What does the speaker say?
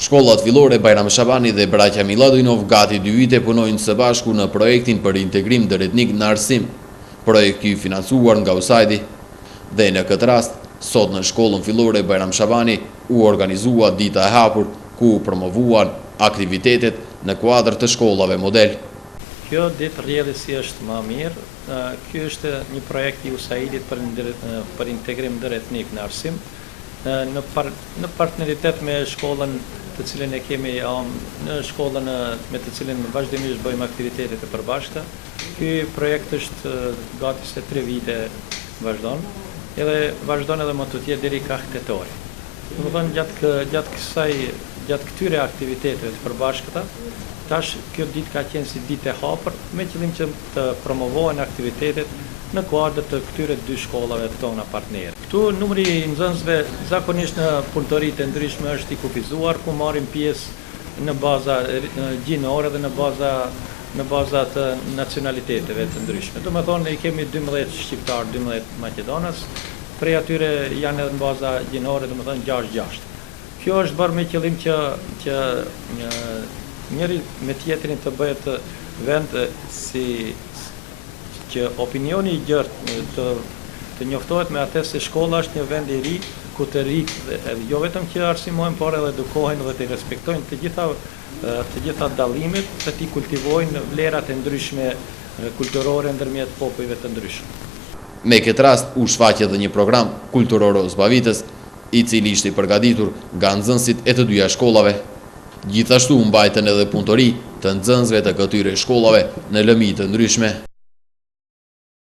Shkollat fillore Bajram Shabani dhe Braqa Miladinov gati 2 vite punojnë së bashku në projektin për integrim dëretnik në arsim, projekt i financuar nga USAID-i, dhe në këtë rast, sot në shkollën fillore Bajram Shabani u organizua dita e hapur ku promovuan aktivitetet në kuadër të shkollave model. Kjo ditë rrjedhësi është më mirë. Ky është një projekt i USAID-it për integrim dëretnik në arsim, në partneritet me shkollën të cilën e kemi në shkollën me të cilën vazhdimisht bëjmë aktivitetet e përbashkëta. Ky projekt është gati se 3 vite vazhdon, edhe vazhdon edhe më të tjerë deri ka tetori. Domethënë gjatë këtyre aktiviteteve të përbashkëta, tash kjo ditë ka qenë si ditë e hapur me qëllim që të promovohen aktivitetet në kuadër të këtyre 2 shkollave tona partnerë. Këtu numri i nxënësve zakonisht në punëtori të ndryshme është i kufizuar, ku marrin pjesë në baza gjinore dhe në baza të nacionaliteteve të ndryshme. Domethënë i kemi 12 shqiptar, 12 maqedonas, prej atyre janë edhe në baza gjinore, domethënë 6-6. Kjo është bërë me qëllim që njëri me tjetrin të bëhet vend që opinioni i gjerë të njoftohet me atë se shkolla është një vend i ri, ku të rik jo vetëm që arsimojnë, por edhe edukohen dhe të respektojnë të gjitha dallimet, të t'i kultivojnë vlerat e ndryshme kulturore ndërmjet popujve të ndryshme. Me këtë rast u shfaqe edhe një program kulturor zbavitës, i cili ishte i përgatitur nga nxënësit e të 2 shkollave. Gjithashtu mbajtën edhe punëtori të nxënësve të këtyre shkollave në lëmi të ndryshme.